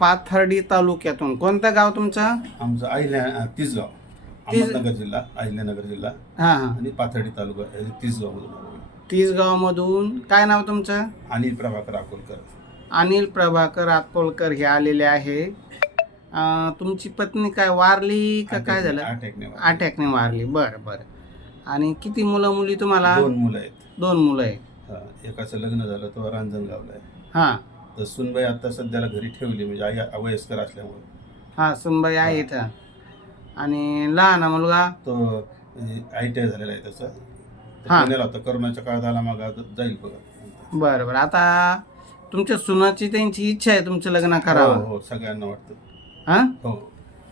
पाथर्डी तालुक्यातून. कोणतं गाव तुमचं? आमचं अहिल्या तिसगाव. तीस- अहमदनगर जिल्हा अहिल्यानगर जिल्हा हां हां. आणि पाथर्डी तालुका हे तिसगाव मधून काय नाव तुमचं? अनिल प्रभाकर अकोलकर अनिल प्रभाकर अकोलकर हे आलेले आहे. अं, तुमची पत्नी काय वारली का काय झालं? अटॅकने अटॅकने वारली. बरं बरं. आणि किती मुलं मुली तुम्हाला? दोन मुलं आहेत. दोन मुलं आहे हा, एकाचं लग्न झालं तो रांजणगावला आहे. हां. तर सुनबाई आता सध्याला घरी ठेवली म्हणजे आई वयस्कर असल्यामुळे. हां सुनबाई आहे इथं. आणि लहान मुलगा? तो आय टी आय झालेला आहे त्याचा. हा. पुण्याला होता करोनाच्या काळात आला मग आता जाईल बघा. बरं बरं. आता तुमच्या सुनाची त्यांची इच्छा आहे तुमचं लग्न हो करावं. हो सगळ्यांना वाटतं. हां? हो.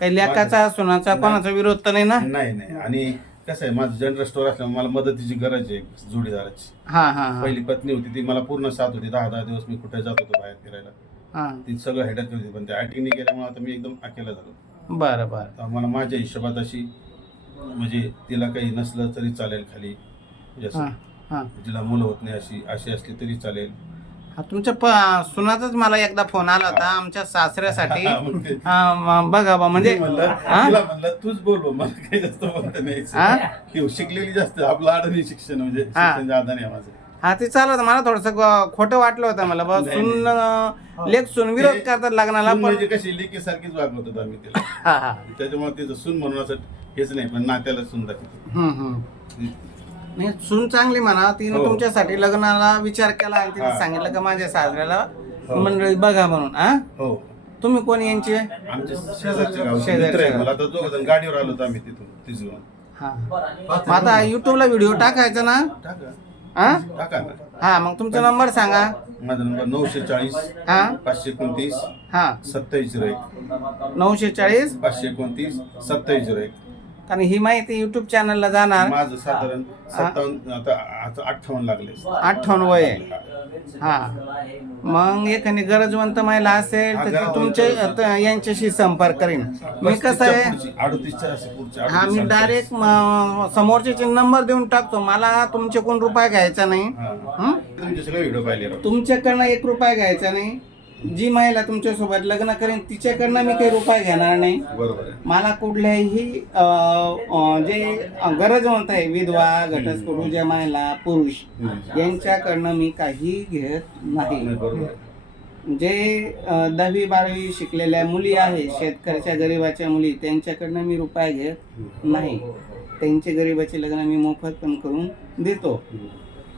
काही लेकाचा सुनाचा कोणाचा विरोध तर नाही ना? नाही नाही. आणि कसं आहे माझं जनरल स्टोर असल्यामुळे मला मदतीची गरज आहे जोडीदाराची. हां हां हां. पहिली पत्नी होती ती मला पूर्ण साथ होती दहा दहा दिवस मी कुठे जात होतो बाहेर फिरायला. हां. ती सगळं हेडत होती पण त्या ॲटिंगने गेल्यामुळे आता मी एकदम अकेला झालो. बरं बरं. तर मला माझ्या हिशोबात अशी म्हणजे तिला काही नसलं तरी चालेल खाली. म्हणजे असं हां हां. तिला मुलं होत नाही अशी अशी असली तरी चालेल. तुमच्या प सुनाचाच मला एकदा फोन आला होता आमच्या सासऱ्यासाठी. मग ते- हा, म- बघा बा म्हणजे मी म्हणलं हा? तिला म्हणलं तूच बोल बा, मला काही जास्त बोलता नाही हा? ती शिकलेली जास्त आपलं अडाणी शिक्षण म्हणजे हा. शिक्षण माझं. हा ते चालू होतं. मला थोडस खोटं वाटलं होतं मला बा. नाही, सुन लेख सुन विरोध ते करतात लग्नाला सून पण म्हणजे कशी लेकी सारखीच वागवत होतो आम्ही तिला. हा हा. त्याच्यामुळे तिचं सून म्हणून असं हेच नाही पण नात्याला सून दाखवतो. हम्म, हम्म. नाही सून चांगली म्हणा तिने हो. तुमच्यासाठी लग्नाला विचार केला आणि तिने हा. सांगितलं का माझ्या सासऱ्याला हो. मंडळी बघा म्हणून हा? हो. तुम्ही कोण यांचे? आमचे शेजारचे गाव शेजारचे. मित्र आहे. गाव. मला आता दोघं गाडीवर आलो होतो आम्ही तिथून तिजून हा. मग आता युट्यूबला व्हिडिओ टाकायचा ना? टाका. हा? टाका ना. हा मग तुमचा नंबर सांगा. माझा नंबर नऊशे चाळीस हा? पाचशे एकोणतीस हा. सत्तावीस झिरो एक नऊशे चाळीस? पाचशे एकोणतीस सत्तावीस झिरो एक कारण ही माहिती युट्यूब चॅनलला जाणार. माझं साधारण सत्तावन्न आता आता अठ्ठावन्न लागले. अठ्ठावन्न वय आहे. हा. मग एखादी गरजवंत महिला असेल तर ती तुमचे त- यांच्याशी संपर्क करीन. मी कसं आहे अडतीसच्या असं पुढच्या हा मी 38, डायरेक्ट समोरचे नंबर देऊन टाकतो. मला तुमचे कोण रुपये घ्यायचा नाही. हं? तुमचे सगळे व्हिडिओ पाहिले राव. तुमच्याकडनं एक रुपया घ्यायचा नाही. जी महिला तुमच्यासोबत लग्न करेन तिच्याकडनं मी काही रुपये घेणार नाही. बरोबर आहे. मला कुठल्याही अं, अं, जे गरजवंत आहे विधवा घटस्फोटू ज्या महिला पुरुष हम्म. यांच्याकडनं मी काही घेत नाही. नाही, बरोबर आहे. जे अं, दहावी बारावी शिकलेल्या मुली आहेत शेतकऱ्याच्या गरिबाच्या मुली त्यांच्याकडनं मी रुपये घेत नाही. त्यांचे गरिबाचे लग्न मी मोफत पण करून देतो. हम्म.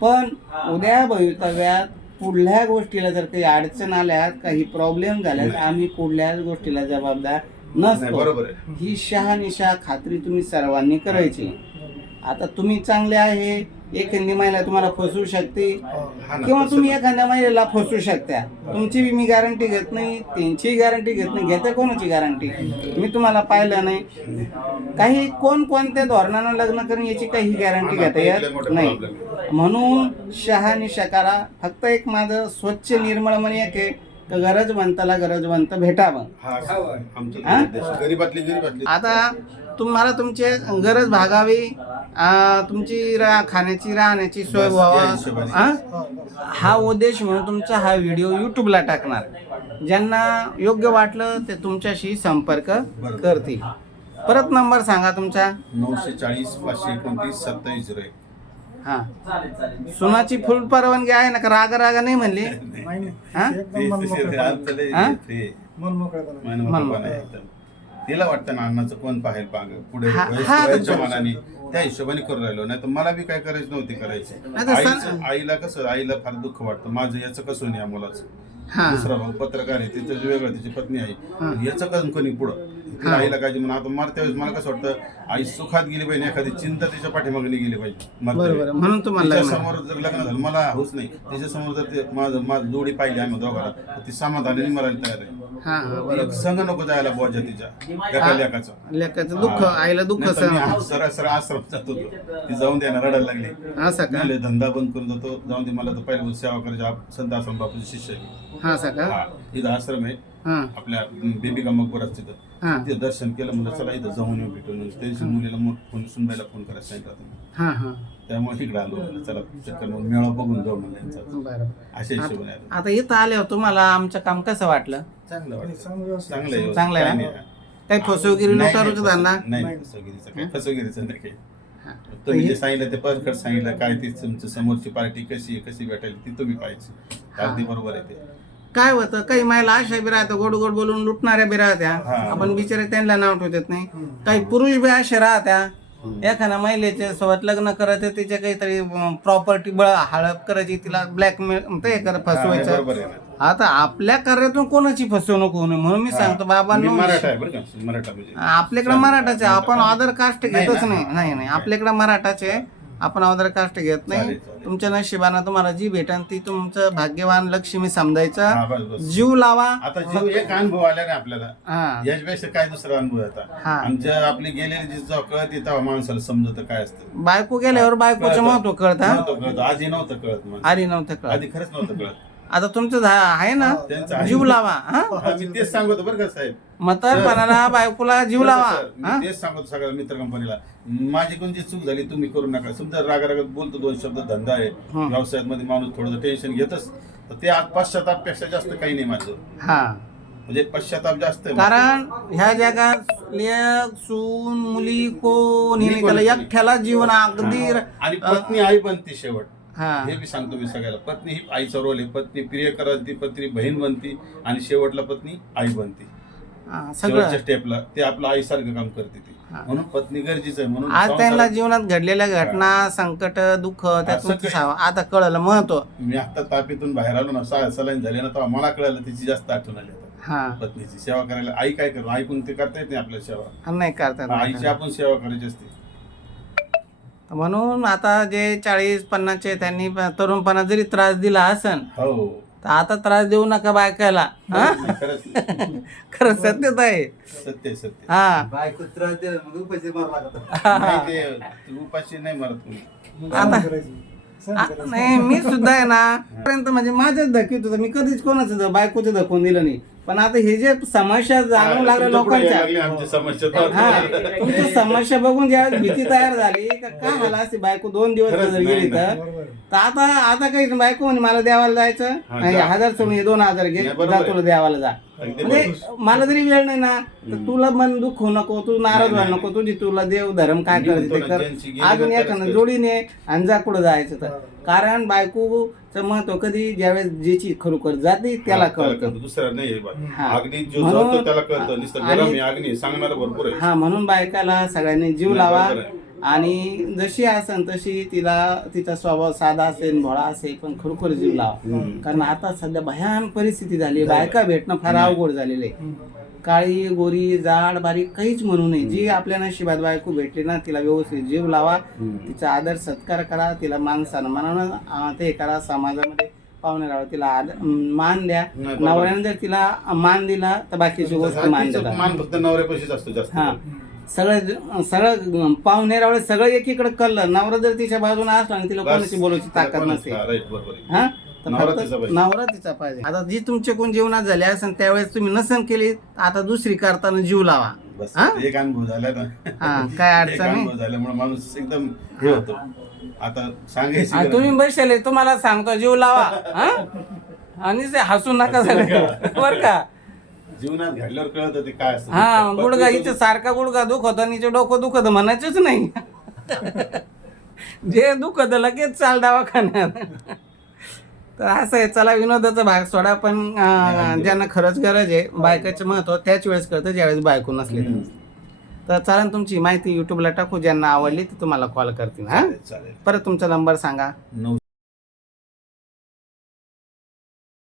पण उद्या भवितव्यात पुढल्या गोष्टीला जर काही अडचण आल्यात काही प्रॉब्लेम झाल्यात नाही. आम्ही कुठल्याच गोष्टीला जबाबदार नसतो बरोबर ही शहानिशा खात्री तुम्ही सर्वांनी करायची आता तुम्ही चांगले आहे एखादी महिला तुम्हाला फसवू शकते. किंवा तुम्ही. एखाद्या महिलेला फसवू शकता. तुमची बी मी गॅरंटी घेत नाही त्यांचीही गॅरंटी घेत नाही घेते कोणाची गॅरंटी मी तुम्हाला पाहिलं नाही. काही कोण कोणत्या धोरणानं लग्न करून याची काही गॅरंटी हा घेता येत नाही. म्हणून शहानिशा करा फक्त एक माझं स्वच्छ निर्मळ मन एक आहे गरजवंताला गरजवंत भेटावं. आता तुम्हाला तुमची गरज भागावी. तुमची रा खाण्याची राहण्याची सोय व्हावा. हा? हा उद्देश म्हणून तुमचा हा व्हिडिओ युट्यूबला टाकणार. ज्यांना योग्य वाटलं ते तुमच्याशी संपर्क. करतील. परत नंबर सांगा तुमचा. नऊशे चाळीस पाचशे एकोणतीस सत्तावीस झिरो एक. हा. सुनाची फुल परवानगी आहे ना का? रागा रागा नाही म्हणली? हा? हा? आहे एकदम. तिला वाटतं ना अण्णाचं कोण पाहेल पाग? पुढे हा- हा, मानाने त्या हिशोबाने करून राहिलो. नाही तर मला बी काय करायचं नव्हती करायची. नाही तर आईचं- आईला कसं आईला फार दुःख वाटतं. माझं याचं कसं नाही या मुलाचं? हा. दुसरा भाऊ पत्रकार आहे तिचं वेगळं तिची पत्नी हा. आहे याचं कसं कोणी पुढं? तिला. आईला काय म्हणून. आता मला त्यावेळेस मला कसं वाटतं आई सुखात गेली पाहिजे एखादी चिंता तिच्या पाठीमागणी गेली पाहिजे बरोबर म्हणून तुम्हाला तिच्या लग्न. समोर जर लग्न झालं मला हौस नाही. तिच्या समोर जर ते माझं माझं जोडी पाहिली आम्ही दोघाला तर ती समाधानाने मरायला तयार आहे. हा हा एक संघ नको जायला बोजा तिच्या एका. लेकाचं. लेकाचं दुःख. आईला दुःख नाही मी सहन सरळ आश्रम जात होतो. ती जाऊन द्या ना रडायला लागली. असं का? धंदा बंद करून जातो. जाऊन दे मला तर पहिल्यापासून सेवा करायची. आप- संत आश्रम बापूचे शिष्य आहे. हा असं का? हा इथं आश्रम आहे. हां. आपल्या बेबिका मकबर असते तिथं. हां. तिथं दर्शन केलं म्हणलं चला इथं जाऊन येऊ भेटून त्या दिवशी मुलीला मग फोन सुनबाईला फोन करायला सांगितलं होतं. हां हां. त्यामुळे इकडे आलो म्हणलं चला चक्कर मग मेळा बघून जाऊ म्हणलं यांचा. अशा हिशोबाने आलो. आता इथं आल्यावर तुम्हाला आमचं काम कसं वाटलं? चांगलं चांगलं आहे चांगलं आहे काही ना? नाही. काही फसवगिरी नाही, नाही, धंदा? नाही नाही, फसवगिरीचं काही फसवगिरीचं नाही काही. हां. तुम्ही जे सांगितलं ते परखड सांगितलं काय ती तुमची समोरची पार्टी कशी आहे कशी भेटेल ती तुम्ही पाहिजे अगदी बरोबर आहे ते. काय होतं? काही महिला अशा बी राहत्या गोड गोड बोलून लुटणाऱ्या बी राहत्या. आपण बिचारे त्यांना नाव ठेवत नाही. काही पुरुष बी असे राहत्या एखाद्या महिलेच्या सोबत लग्न करत तिच्या काहीतरी प्रॉपर्टी बळ हळप करायची तिला ब्लॅकमेल ते कर हा, फसवायचं. आता आपल्या कार्यातून कोणाची फसवणूक होऊ नये म्हणून मी सांगतो मराठा म्हणजे. आपल्याकडे मराठाचे आपण अदर कास्ट घेतच. नाही नाही. नाही आपल्याकडे मराठाचे आपण अदर कास्ट घेत नाही. तुमच्या नशिबानं तुम्हाला जी भेटन ती तुमचं भाग्यवान लक्ष्मी समजायचं. हा, बस, बस. जीव लावा. आता जीव एक अनुभव आला ना आपल्याला. हा. याच्यापेक्षा काय दुसरा अनुभव हा. आता आमच्या आपली गेलेली जी कळत तेव्हा माणसाला समजत काय असतं. बायको गेल्यावर बायकोचं. महत्त्व कळत हा? नव्हतं कळत. आधी नव्हतं कळत मला आधी नव्हतं कळत. आधी खरंच नव्हतं कळत. आता तुमचं झा- आहे ना? त्यांचं आहे. जीव लावा हा? हा, मी तेच सांगतो बरं का साहेब. म्हातारपणाला बायकोला जीव बरं का, लावा सर? मी? तेच सांगतो सगळ्या मित्र कंपनीला. माझी कोणती चूक झाली तुम्ही करू नका. समजा रागारागात बोलतो दोन शब्द धंदा आहे. हं. व्यवसायात मध्ये माणूस थोडं टेन्शन घेतच. तर ते आज पश्चातापेक्षा जास्त काही नाही माझं. हा. म्हणजे पश्चाताप जास्त आहे कारण ह्या जगात लेक सून मुली कोणी? नाही त्याला एकट्याला जीवन अगदी हा. आणि पत्नी आई बनते शेवट. हा. मी सांगतो मी सगळ्याला. पत्नी ही आईचा रोल आहे. पत्नी प्रिय करायची पत्नी बहीण बनती आणि शेवटला पत्नी आई बनते. हा, शेवटच्या सगळं स्टेपला ते आपलं आईसारखं काम करते ती. हा. म्हणून पत्नी गरजेचं आहे. म्हणून आज त्यांना संसारात- जीवनात घडलेल्या घटना संकट दुःख त्यातून सगळे. सा- आता कळलं महत्त्व. मी आता तापीतून बाहेर आलो ना सा सलाईन झाले ना तेव्हा मला कळालं तिची जास्त आठवण आली आता. हा. पत्नीची सेवा करायला. आई काय करतो ऐकून ते करता येत नाही आपल्याला सेवा. नाही करतात आईची आपण सेवा करायची असते. म्हणून आता जे चाळीस पन्नासचे त्यांनी तरुणपणा जरी त्रास दिला असन हो. तर आता त्रास देऊ नका बायकाला हा खरं सत्यच आहे. सत्य सत्य. हा. बायको त्रास दिला पैसे मारा लागतात. नाही ते उपाशी नाही मरत कोणी. आता आ- नाही मी सुद्धा आहे ना पर्यंत म्हणजे माझ्याच धकीत होतं. मी कधीच कोणाचं ध- बायकोचं धकून दिलं नाही. पण आता हे जे समस्या जाणवू लागल्या लोकांच्या. समस्या. हा तुमची समस्या बघून ज्यावेळेस भीती तयार झाली का काय झालं असते बायको दोन दिवस जर गेली तर? आता आता काही बायको म्हणे मला देवाला जायचं. हजार सोडून हे दोन हजार घे जा. तुला देवाला जा. म्हणजे मला जरी वेळ नाही ना. तर तुला मन दुःख होऊ नको तू नाराज व्हायला नको तुझी तुला देव धर्म काय करायचं कर. अजून एखादं जोडीने आणि जा कुठं जायचं तर. कारण बायकोचं महत्त्व कधी ज्यावेळेस ज्याची खरोखर जाते त्याला कळतं. दुसरा नाही आहे बा. हा. अग्नी जो म्हणून- जळतो त्याला कळतं. नुसतं आणि- गरम आहे अग्नी सांगणार भरपूर आहे. हा म्हणून बायकाला सगळ्यांनी जीव लावा. बरोबर आहे. आणि जशी असेल तशी तिला तिचा स्वभाव साधा असेल भोळा असेल पण खरोखर जीव लावा. हम्म. कारण आता सध्या भयान परिस्थिती झाली बायका भेटणं फार अवघड झालेलं आहे. काळी गोरी जाड बारीक काहीच म्हणू नये. जी आपल्या नशिबात बायको भेटली ना तिला व्यवस्थित जीव लावा. तिचा आदर सत्कार करा. तिला मान सन्मानानं ते करा. समाजामध्ये पाहुणे राहा तिला आदर मान द्या. नवऱ्याने जर तिला मान दिला तर बाकीची गोष्ट मान देतात. मान फक्त नवऱ्यापाशीच असतो जास्त. हा. सगळं सगळं पाहुणेरावळे सगळं एकीकडे कळलं नवरा जर तिच्या बाजूला असला आणि तिला. कोणाची बोलायची ताकद नसेल. हा, right, बरोबर आहे. तर नवरा फक्त तिचा पाहिजे. आता जी तुमच्या कोण जीवनात झाली असेल त्यावेळेस तुम्ही नसन केली आता दुसरी करताना जीव लावा. बस हा? एक अनुभव झाला ना. हा काय एक अडचण अनुभव झाल्यामुळे माणूस एकदम हे होतो. आता सांगायची आणि गरज तुम्ही. बसले तुम्हाला सांगतो जीव लावा हा? आणि ते हसू नका सगळे बर का? जीवनात घडल्यावर कळत ते काय असतं. हा गुडगा इथे सारखा गुडगा दुखत आणि इथे डोकं दुखत म्हणायचंच नाही. जे दुखत लगेच चाल दवाखान्यात. तर असं आहे चला विनोदाचा भाग सोडा पण ज्यांना खरंच गरज आहे बायकाचं महत्त्व त्याच वेळेस कळतं ज्यावेळेस बायको नसली तर. चालेल तुमची माहिती युट्यूबला टाकू ज्यांना आवडली तर तुम्हाला कॉल करतील हा? परत तुमचा नंबर सांगा. नऊ